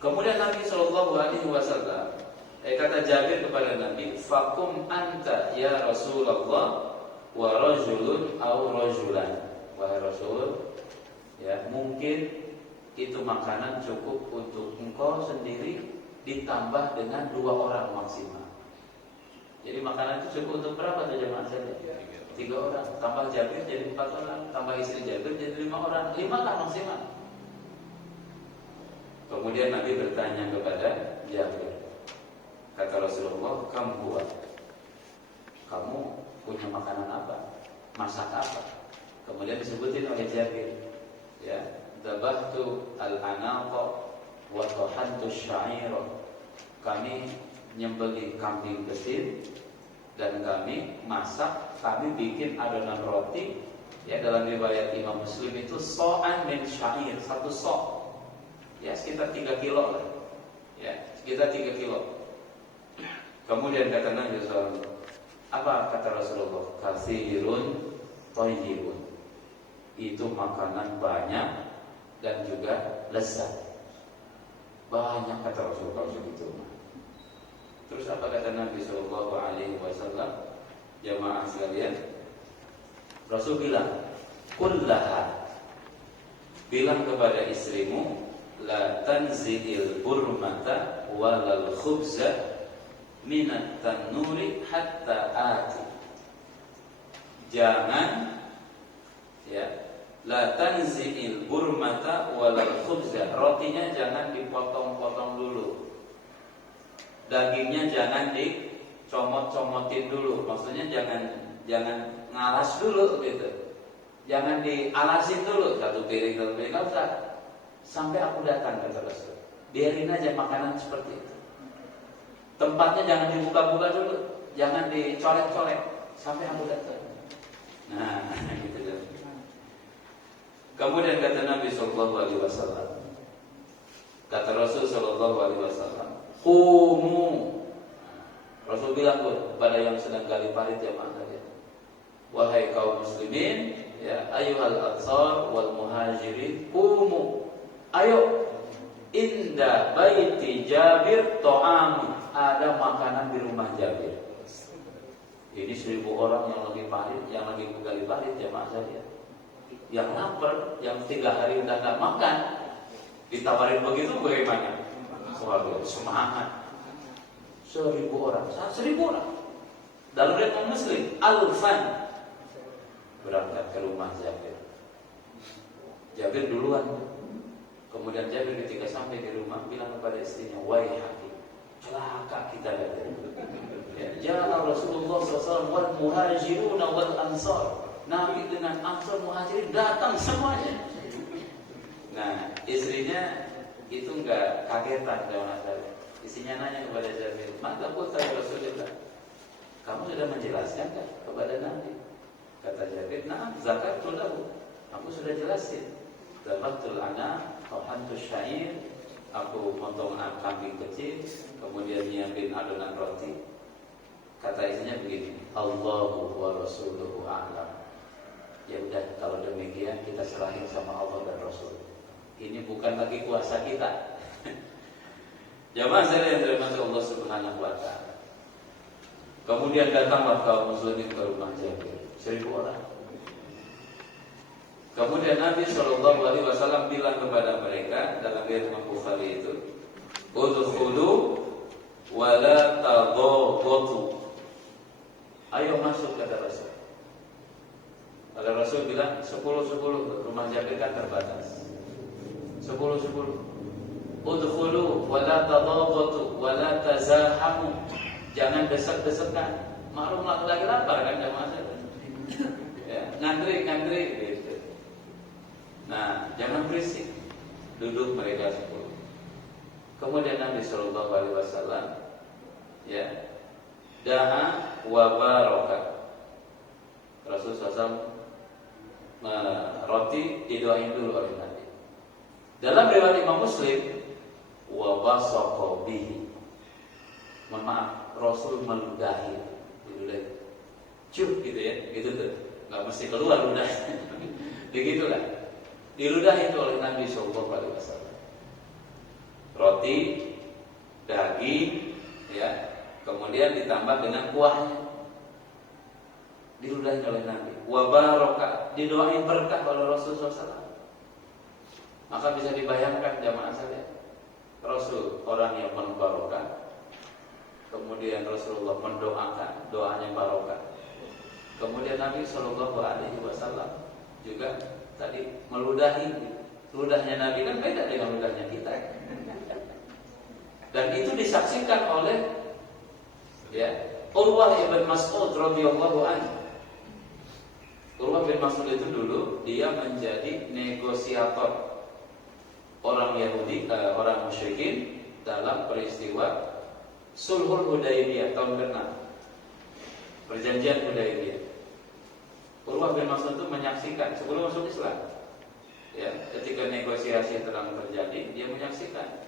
Kemudian Nabi sallallahu alaihi wasallam kata Jabir kepada Nabi, "Fakum anta ya Rasulullah wa rajulun aw rajulan." Wahai Rasul, ya, mungkin itu makanan cukup untuk engkau sendiri ditambah dengan 2 orang maksimal. Jadi makanan itu cukup untuk berapa tuh jemaah saja? 3 orang. Tambah Jabir jadi 4 orang. Tambah istri Jabir jadi 5 orang. 5 lah maksimal. Kemudian Nabi bertanya kepada Jabir. Kata Rasulullah, kamu punya makanan apa? Masak apa? Kemudian disebutin oleh Jabir, ya, dzabahtu al-anaqa wa tahantu sya'ira. Kami nyembelih kambing betin dan kami masak, kami bikin adonan roti. Ya, dalam riwayat Imam Muslim itu so'an min sya'ir, 1 so'. Ya, sekitar 3 kilo lah. Ya, sekitar 3 kilo. Kemudian kata Nabi SAW, apa kata Rasulullah? Katsirun thayyibun. Itu makanan banyak dan juga lezat. Banyak kata Rasulullah begitu. Terus apa kata Nabi Sallallahu Alaihi Wasallam? Jamaah sekalian, Rasul bilang, kullaha, bilang kepada istrimu, la tanzilil burmata walal khubza minat tanuri hatta ati. Jangan, ya, la tanzilil burmata walal khubza, rotinya jangan dipotong-potong dulu, dagingnya jangan dicomot-comotin dulu. Maksudnya jangan ngalas dulu gitu. Jangan dialasin dulu satu piring, enggak usah. Sampai aku datang kata Rasul. Biarin aja makanan seperti itu. Tempatnya jangan dibuka-buka dulu, jangan dicolek-colek sampai aku datang. Nah, gitu kan. Kemudian kata Nabi sallallahu alaihi wasallam. Kata Rasul sallallahu alaihi wasallam, "Qumu." Rasul bilang kepada yang sedang gali parit jamaah sekalian, wahai kaum muslimin, ya, ayyuhal ansar wal muhajirin, qumu. Ayo, inda baiti Jabir ta'am, ada makanan di rumah Jabir. Ini 1000 orang yang lagi parit, yang lagi gali parit jamaah sekalian. Yang lapar, yang 3 hari udah enggak makan, ditawarin begitu bagaimana? Waduh, semangat. 1000 orang, 1000 orang. Dalam riwayat Muslim, alfan berangkat ke rumah Jabir. Jabir duluan. Kemudian Jabir ketika sampai di rumah bilang kepada istrinya, waihaki, celaka kita Jabir. Ya Rasulullah SAW wal muhajirun wal ansar. Nabi dengan ansar muhajirin datang semuanya. Nah, istrinya itu enggak kagetan dengan saya. Istrinya nanya kepada Jabir, maka putra Rasulullah, kamu sudah menjelaskan kan kepada Nabi? Kata Jabir, nah, zakatul lahu, aku sudah jelasin. Zabatul ana, tahantu syair, aku potong kambing kecil, kemudian nyiapin adonan roti. Kata istrinya begini, Allahu wa rasuluhu a'lam. Ya udah, kalau demikian kita serahin sama Allah dan Rasul. Ini bukan lagi kuasa kita. Jamaah sekalian yang dirahmati Allah Subhanahu wa taala. Kemudian datanglah kaum muslimin ke rumah Jabir, 1000 orang. Kemudian Nabi Shallallahu Alaihi Wasallam bilang kepada mereka dalam riwayat Imam Bukhari itu, udkhulu wala tadhaghatu. Ayo masuk kata Rasul. Kata Rasul bilang 10-10, rumah Jabir kan terbatas. 10-10. Udkhulu wala tadhaghatu wala tazahamu. Jangan desak-desakan. Maklum lagi lapar kan jamaah sekalian. Ya, ngantri gitu. Nah, jangan berisik. Duduk mereka 10. Kemudian Nabi sallallahu alaihi wasallam, ya, da'a wa baraka. Rasulullah SAW roti didoain dulu oleh Nabi. Dalam riwayat Imam Muslim, wa wasaqa bihi. Mohon maaf, Rasul meludahi, diludahi. Cuk gitu ya, gitu tuh. Enggak mesti keluar ludah. Begitulah. Diludahi itu oleh Nabi sallallahu alaihi wasallam. Roti, daging, ya, kemudian ditambah dengan kuahnya. Diludahi oleh Nabi. Wa baraka, didoain berkah oleh Rasulullah SAW. Maka bisa dibayangkan jamaah sekalian, Rasul orang yang penuh barokah. Kemudian Rasulullah mendoakan, doanya barokah. Kemudian Nabi Shallallahu Alaihi Wasallam juga tadi meludahi. Ludahnya Nabi kan beda dengan ludahnya kita. Dan itu disaksikan oleh Urwah ibn Mas'ud radhiyallahu anhu. Urwah bin Mas'ud itu dulu dia menjadi negosiator orang Yahudi, orang musyrikin dalam peristiwa Sulhul Hudaybiyah tahun ke-6. Perjanjian Hudaybiyah. Urwah bin Mas'ud itu menyaksikan sebelum masuk Islam. Ya, ketika negosiasi sedang terjadi, dia menyaksikan.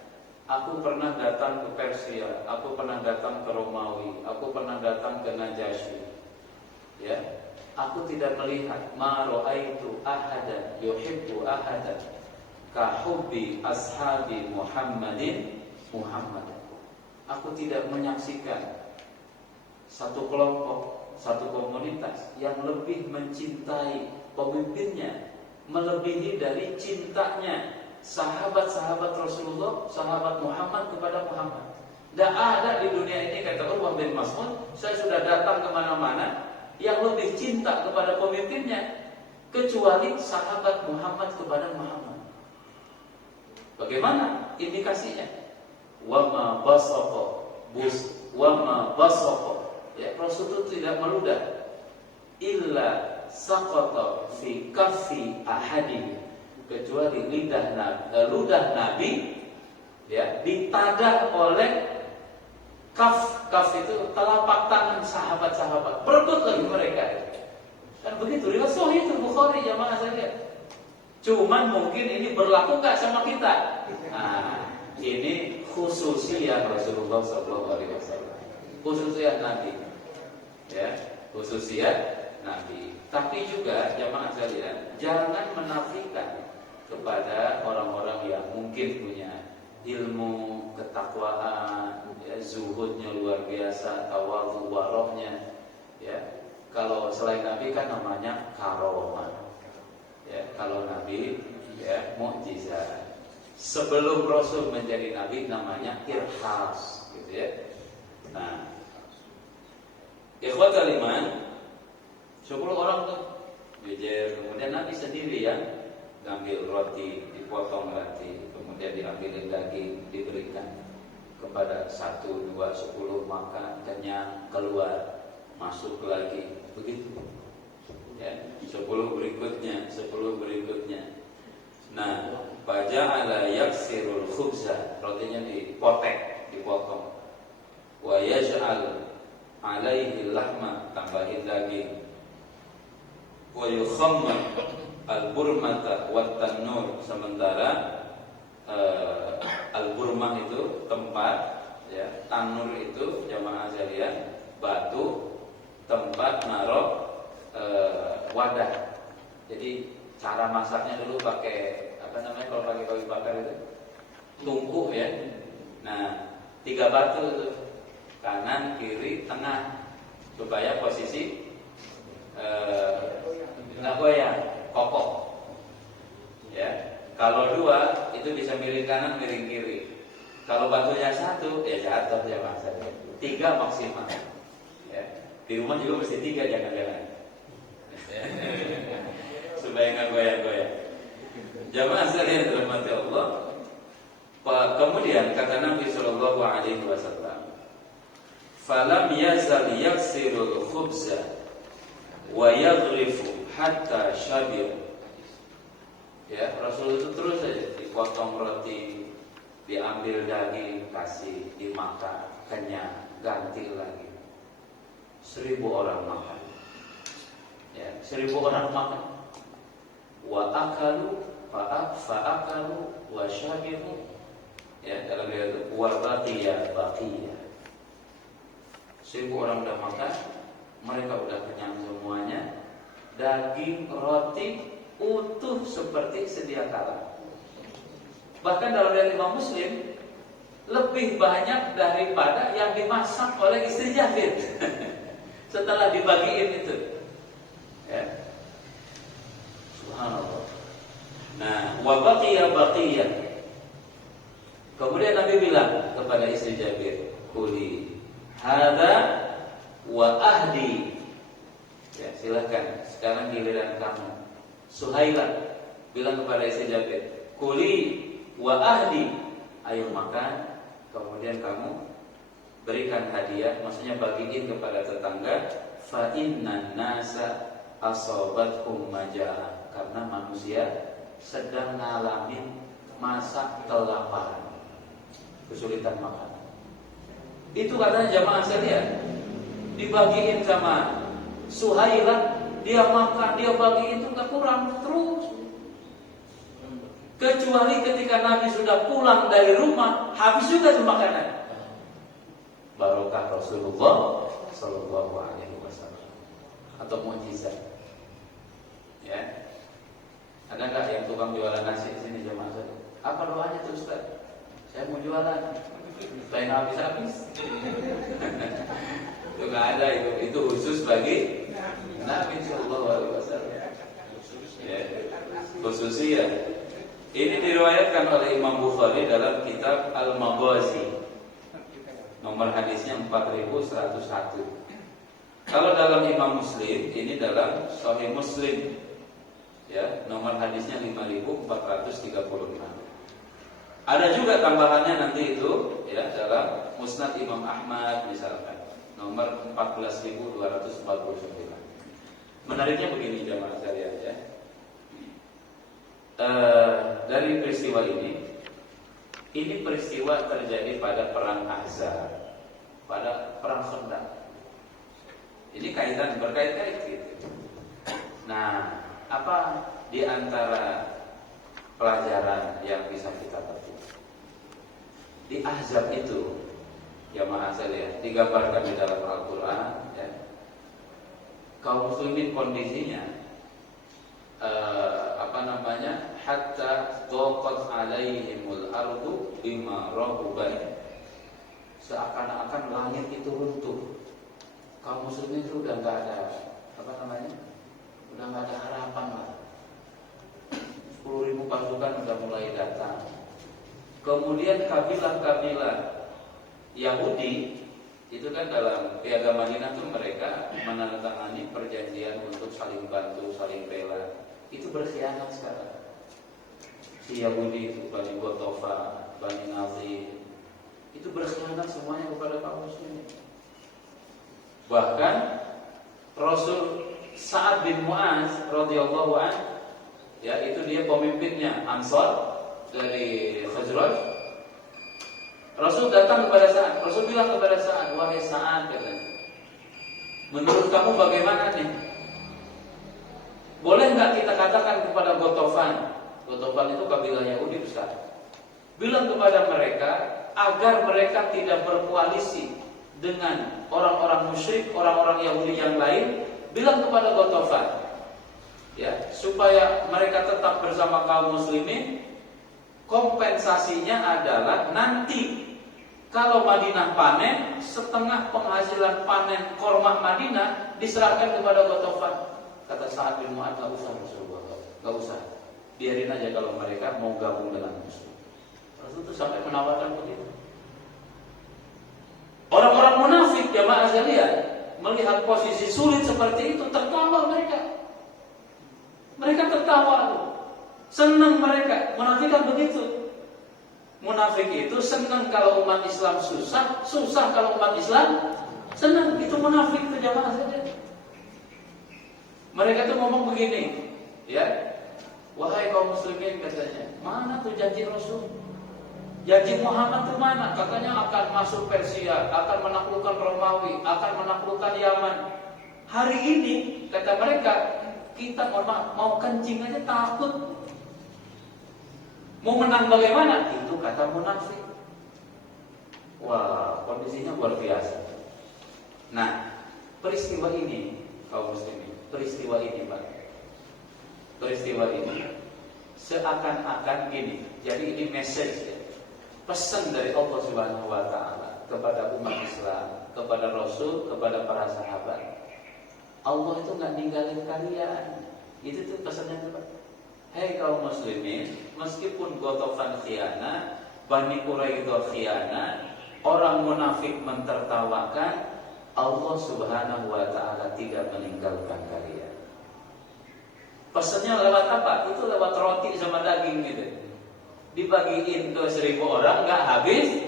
Aku pernah datang ke Persia, aku pernah datang ke Romawi, aku pernah datang ke Najasyi. Ya, aku tidak melihat ma ra'aitu ahadan yuhibbu ahadan ka hubbi ashabi Muhammadin Muhammad. Aku tidak menyaksikan satu kelompok, satu komunitas yang lebih mencintai pemimpinnya melebihi dari cintanya sahabat-sahabat Rasulullah, sahabat Muhammad kepada Muhammad. Tidak ada di dunia ini, kata Urwah bin Mas'ud, saya sudah datang kemana-mana yang lebih cinta kepada pemimpinnya kecuali sahabat Muhammad kepada Muhammad. Bagaimana indikasinya? Wama basaqa, ya, Rasul itu tidak meludah illa saqata fi kaffi ahadin, kecuali ludah Nabi ya ditadah oleh kaf itu telapak tangan sahabat-sahabat, berebut lagi mereka. Kan begitu, riwayat sahih itu Bukhari jamaah sekalian. Cuman mungkin ini berlaku enggak sama kita. Nah, ini khususiyah Rasulullah SAW, khususiyah Nabi, ya, khususiyah Nabi. Tapi juga jamaah sekalian, jangan menafikan kepada orang-orang yang mungkin punya ilmu, ketakwaan, ya, zuhudnya luar biasa, tawadhu warohnya, ya. Kalau selain Nabi kan namanya karomah, ya. Kalau Nabi, ya, mukjizat. Sebelum Rasul menjadi Nabi namanya irhas, gitu ya. Nah, ikhwatul iman, 10 orang tuh jejer, kemudian Nabi sendiri yang ngambil roti, dipotong roti, kemudian diambilin daging, diberikan kepada 1, 2, 10 makan, kenyang, keluar, masuk lagi, begitu. Ya, 10 berikutnya, 10 berikutnya. Nah, faja'ala yaksirul khubza, rotinya dipotong. Wa yaj'al alaihi lahma, tambahin daging. Wa yukhammar al-burmata wat tanur, sementara al-burmah itu tempat, ya, tanur itu jamaah sekalian batu tempat naruh wadah. Jadi cara masaknya dulu pakai apa namanya, kalau pakai kayu bakar itu tungku, ya. Nah, 3 batu itu, kanan, kiri, tengah, supaya posisi nggak goyang, kokoh. Ya, kalau 2 itu bisa miring kanan, miring kiri. Kalau batunya 1, ya jatuh ya Mas. 3 maksimal. Ya, di rumah juga mesti 3, jangan-jangan. Supaya nggak goyang-goyang. Jamaah sekalian dirahmati Allah. Kemudian kata Nabi Shallallahu Alaihi Wasallam, "Falam yazal yaksirul khubza wa yaghrifu hatta syabir." Ya, Rasul itu terus saja dipotong roti, diambil daging, kasih, dimakan, kenyang, ganti lagi. 1000 orang makan. Ya, 1000 orang makan. Wa akalu fa'akalu wa syabihu, ya, dalam riwayat itu wa baqiya. 1000 orang udah makan, mereka udah kenyang semuanya. Daging, roti utuh seperti sedia kala. Bahkan dalam riwayat Imam Muslim lebih banyak daripada yang dimasak oleh istri Jabir setelah dibagiin itu. Ya. Subhanallah. Nah, wa baqiya. Kemudian Nabi bilang kepada istri Jabir, "Kuli Hada wa ahdi. Ya, silakan. Sekarang giliran kamu. Suhailah bilang kepada istri Jabir, kuli wa ahdi. Ayo makan. Kemudian kamu berikan hadiah, maksudnya bagiin kepada tetangga. Fa innan nasa asobathum majaa, karena manusia sedang ngalamin masa kelaparan, kesulitan makan. Itu katanya jamaah sekalian, dibagiin sama Suhailah, dia makan, dia bagiin itu nggak kurang terus. Kecuali ketika Nabi sudah pulang dari rumah, habis juga tuh makanan. Barokah Rasulullah Sallallahu Alaihi Wasallam atau mukjizat. Ya, ada nggak yang tukang jualan nasi di sini jemaah saya? Apa doanya tuh Ustaz? Saya mau jualan, saya habis-habis. Itu nggak ada, itu khusus bagi Nabi Sallallahu Alaihi Wasallam. Ya, khususnya. Ini diriwayatkan oleh Imam Bukhari dalam kitab Al-Maghazi. Nomor hadisnya 4101. Kalau dalam Imam Muslim, ini dalam Sahih Muslim. Ya, nomor hadisnya 5436. Ada juga tambahannya nanti itu ya dalam Musnad Imam Ahmad misalkan, nomor 14249. Menariknya begini jemaah sekalian ya. Dari peristiwa ini peristiwa terjadi pada perang Ahzab, pada perang Khandaq. Ini berkait-kait gitu. Nah, apa di antara pelajaran yang bisa kita petik? Di Ahzab itu, ya maaf saya digambarkan di dalam Al-Quran ya, kaum muslimin kondisinya hatta dhaqat alaihimul ardu bima rahubat, seakan-akan langit itu runtuh. Kaum muslimin itu udah nggak ada udah nggak ada harapan lah. 10.000 pasukan udah mulai datang. Kemudian kabilah-kabilah Yahudi itu kan dalam Piagam Madinah tuh mereka menandatangani perjanjian untuk saling bantu, saling bela. Itu berkhianat sekarang. Si Yahudi itu Bani Ghatafan, Bani Nazir, itu berkhianat semuanya kepada kaum muslimin. Bahkan Rasul Sa'ad bin Mu'az radhiyallahu anhu, ya itu dia pemimpinnya Ansar dari Khazraj. Rasul datang kepada Sa'ad. Rasul bilang kepada Sa'ad, wahai Sa'ad, katanya, menurut kamu bagaimana nih? Boleh nggak kita katakan kepada Ghatafan? Ghatafan itu kabilah Yahudi besar. Bilang kepada mereka agar mereka tidak berkoalisi dengan orang-orang musyrik, orang-orang Yahudi yang lain. Bilang kepada Ghatafan, ya, supaya mereka tetap bersama kaum muslimin. Kompensasinya adalah nanti kalau Madinah panen, setengah penghasilan panen korma Madinah diserahkan kepada Ghatafan. Kata Sa'ad bin Mu'adz, gak usah Rasulullah, gak usah, biarin aja kalau mereka mau gabung dengan musuh. Rasul itu sampai menawarkan begitu. Orang-orang munafik jamaah sekalian melihat posisi sulit seperti itu, tertawa mereka. Mereka tertawa, senang mereka. Munafik kan begitu. Munafik itu senang kalau umat Islam susah, susah kalau umat Islam senang. Itu munafik itu jamaah sekalian. Mereka tuh ngomong begini, ya, wahai kaum muslimin, katanya, mana tuh janji Rasul? Janji Muhammad tuh mana? Katanya akan masuk Persia, akan menaklukkan Romawi, akan menaklukkan Yaman. Hari ini, kata mereka, kita mau kencing aja takut. Mau menang bagaimana? Itu kata munafik. Wah, kondisinya luar biasa. Nah, peristiwa ini, kaum muslimin, peristiwa ini Pak, peristiwa ini seakan-akan gini. Jadi ini message ya, pesan dari Allah Subhanahu wa taala kepada umat Islam, kepada Rasul, kepada para sahabat. Allah itu enggak ninggalin kalian. Itu tuh pesannya tuh Pak. Hei kaum muslimin, meskipun Ghatafan khianat, Bani Quraidah khianat, orang munafik mentertawakan, Allah Subhanahu wa ta'ala tidak meninggalkan kalian. Pesannya lewat apa? Itu lewat roti sama daging gitu. Dibagiin ke 1000 orang nggak habis.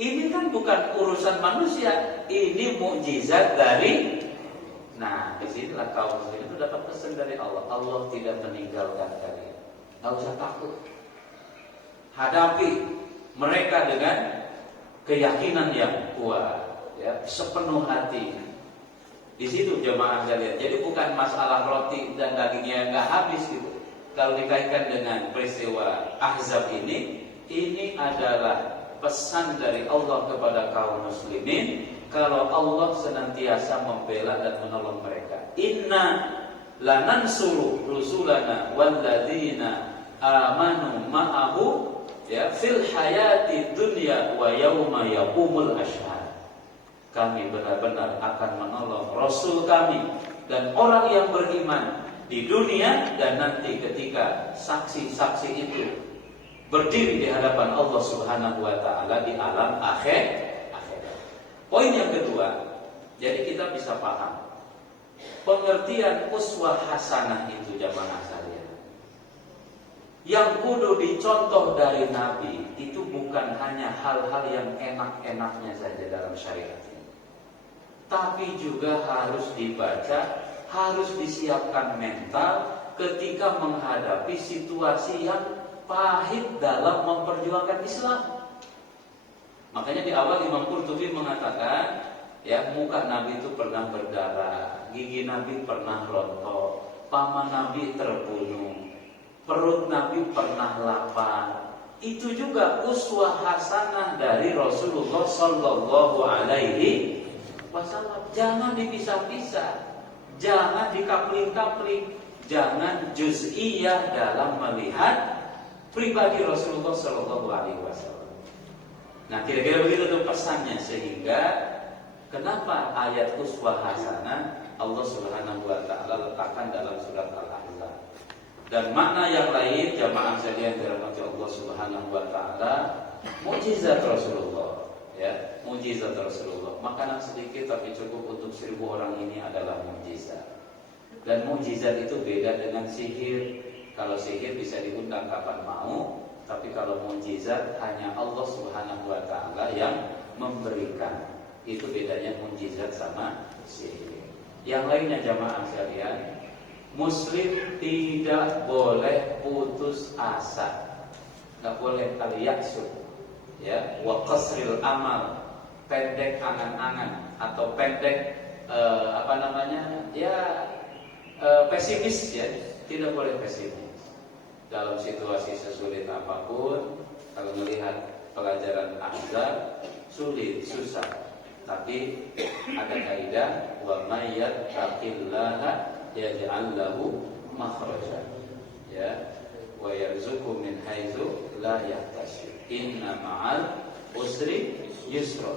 Ini kan bukan urusan manusia, ini mukjizat dari. Nah, disinilah kaum muslimin itu dapat pesan dari Allah. Allah tidak meninggalkan kalian. Nggak usah takut. Hadapi mereka dengan keyakinan yang kuat, ya, sepenuh hati. Di situ jemaah sekalian. Jadi bukan masalah roti dan dagingnya nggak habis gitu. Kalau dikaitkan dengan peristiwa Ahzab ini adalah pesan dari Allah kepada kaum muslimin kalau Allah senantiasa membela dan menolong mereka. Inna lanansuru rusulana walladzina amanu ma'ahu, ya, fil hayati dunya wa yauma yaqumul ashhad. Kami benar-benar akan menolong Rasul kami dan orang yang beriman di dunia dan nanti ketika saksi-saksi itu berdiri di hadapan Allah Subhanahu wa ta'ala di alam akhirat. Poin yang kedua, jadi kita bisa paham pengertian uswah hasanah itu jamaah sekalian. Yang kudu dicontoh dari Nabi itu bukan hanya hal-hal yang enak-enaknya saja dalam syariat ini, tapi juga harus dibaca, harus disiapkan mental ketika menghadapi situasi yang pahit dalam memperjuangkan Islam. Makanya di awal Imam Qurtubi mengatakan, ya, muka Nabi itu pernah berdarah, gigi Nabi pernah rontok, paman Nabi terbunuh, perut Nabi pernah lapar. Itu juga uswah hasanah dari Rasulullah Sallallahu Alaihi Wasallam. Jangan dipisah-pisah, jangan dikapling-kapling, jangan juz'iyah dalam melihat pribadi Rasulullah Sallallahu Alaihi Wasallam. Nah, kira-kira begitu tuh pesannya, sehingga kenapa ayat uswah hasanah Allah Subhanahu wa ta'ala letakkan dalam surat Al-Ahzab. Dan makna yang lain jamaah sekalian dirahmati Allah Subhanahu wa ta'ala, mukjizat Rasulullah, ya, mukjizat Rasulullah. Makanan sedikit tapi cukup untuk 1000 orang ini adalah mukjizat. Dan mukjizat itu beda dengan sihir. Kalau sihir bisa diundang kapan mau, tapi kalau mukjizat hanya Allah Subhanahu wa ta'ala yang memberikan. Itu bedanya mukjizat sama sihir. Yang lainnya jamaah sekalian, muslim tidak boleh putus asa, nggak boleh al-ya'su, ya, wa qasril amal, pendek angan-angan atau pendek pesimis, ya, tidak boleh pesimis. Dalam situasi sesulit apapun, kalau melihat pelajaran Ahzab, sulit, susah, tapi ada kaidah, wa may yattaqillaha yaj'al lahu makhraja, ya, wa yarzuqhu min haitsu la yahtasib, inna ma'al usri yusra.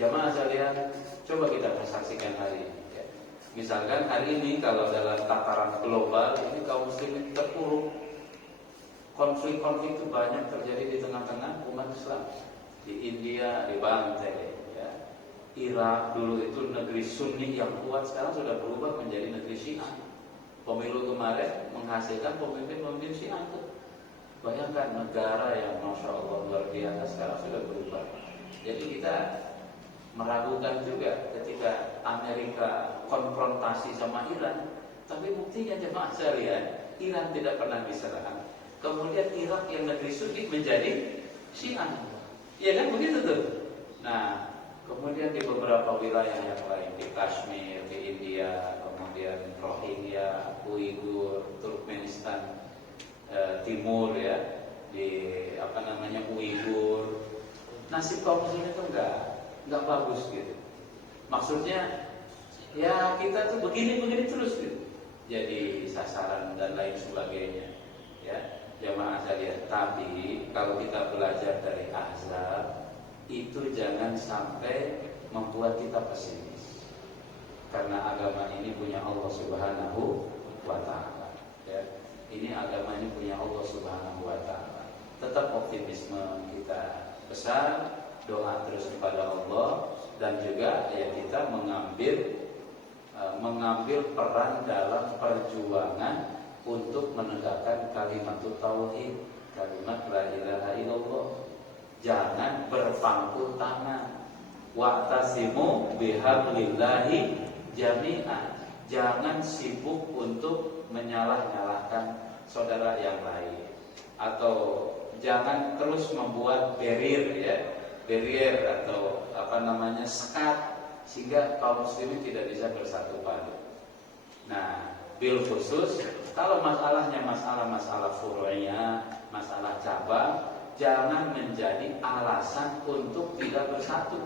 Jamaah sekalian, coba kita saksikan hari ini, ya. Misalkan hari ini kalau dalam tataran global ini kaum muslimin terpuruk, konflik-konflik itu banyak terjadi di tengah-tengah umat Islam. Di India dibantai, ya. Irak dulu itu negeri Sunni yang kuat, sekarang sudah berubah menjadi negeri Syiah. Pemilu kemarin menghasilkan pemimpin-pemimpin Syiah itu. Bayangkan negara yang Masya Allah luar biasa sekarang sudah berubah. Jadi kita meragukan juga ketika Amerika konfrontasi sama Iran. Tapi buktinya jemaah sekalian, Iran tidak pernah diserang. Kemudian Irak yang negeri Sunni menjadi Syiah. Iya kan begitu tuh. Nah, kemudian di beberapa wilayah yang lain, di Kashmir, di India, kemudian Rohingya, Uighur, Turkmenistan Timur, ya, di Uighur, nasib kaum muslimin itu enggak bagus gitu. Maksudnya, ya kita tuh begini terus gitu. Jadi sasaran dan lain sebagainya, ya. Jamaah sekalian, tapi kalau kita belajar dari Ahzab, itu jangan sampai membuat kita pesimis. Karena agama ini punya Allah Subhanahu wa ta'ala, ya. Ini agama ini punya Allah Subhanahu wa ta'ala. Tetap optimisme kita besar, doa terus kepada Allah, dan juga ya kita mengambil peran dalam perjuangan untuk menegakkan kalimat tauhid, kalimat la ilaha illallah. Jangan berpangku tangan. Wa'tasimu bihablillahi jami'an. Jangan sibuk untuk menyalah-nyalahkan saudara yang lain, atau jangan terus membuat barrier atau sekat, sehingga kaum muslimin tidak bisa bersatu padu. Nah, bil khusus kalau masalahnya masalah furu'iyah, masalah cabang, jangan menjadi alasan untuk tidak bersatu.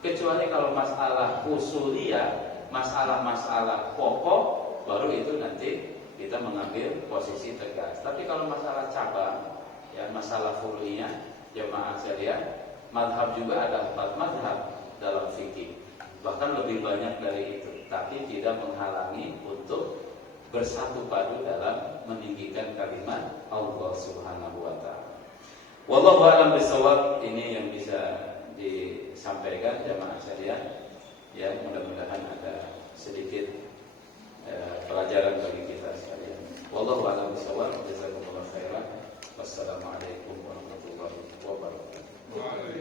Kecuali kalau masalah usuliyah, masalah pokok, baru itu nanti kita mengambil posisi tegas. Tapi kalau masalah cabang, ya masalah furu'iyah, jamaah sekalian, mazhab juga ada 4 mazhab dalam fikih, bahkan lebih banyak dari itu. Tapi tidak menghalangi untuk bersatu padu dalam meninggikan kalimat Allah Subhanahu wa ta'ala. Wallahu a'lam bishawab. Ini yang bisa disampaikan jamaah sekalian. Ya, mudah-mudahan ada sedikit pelajaran bagi kita sekalian. Wallahu a'lam bishawab. Jazakumullahu khairan. Wassalamualaikum warahmatullahi wabarakatuh.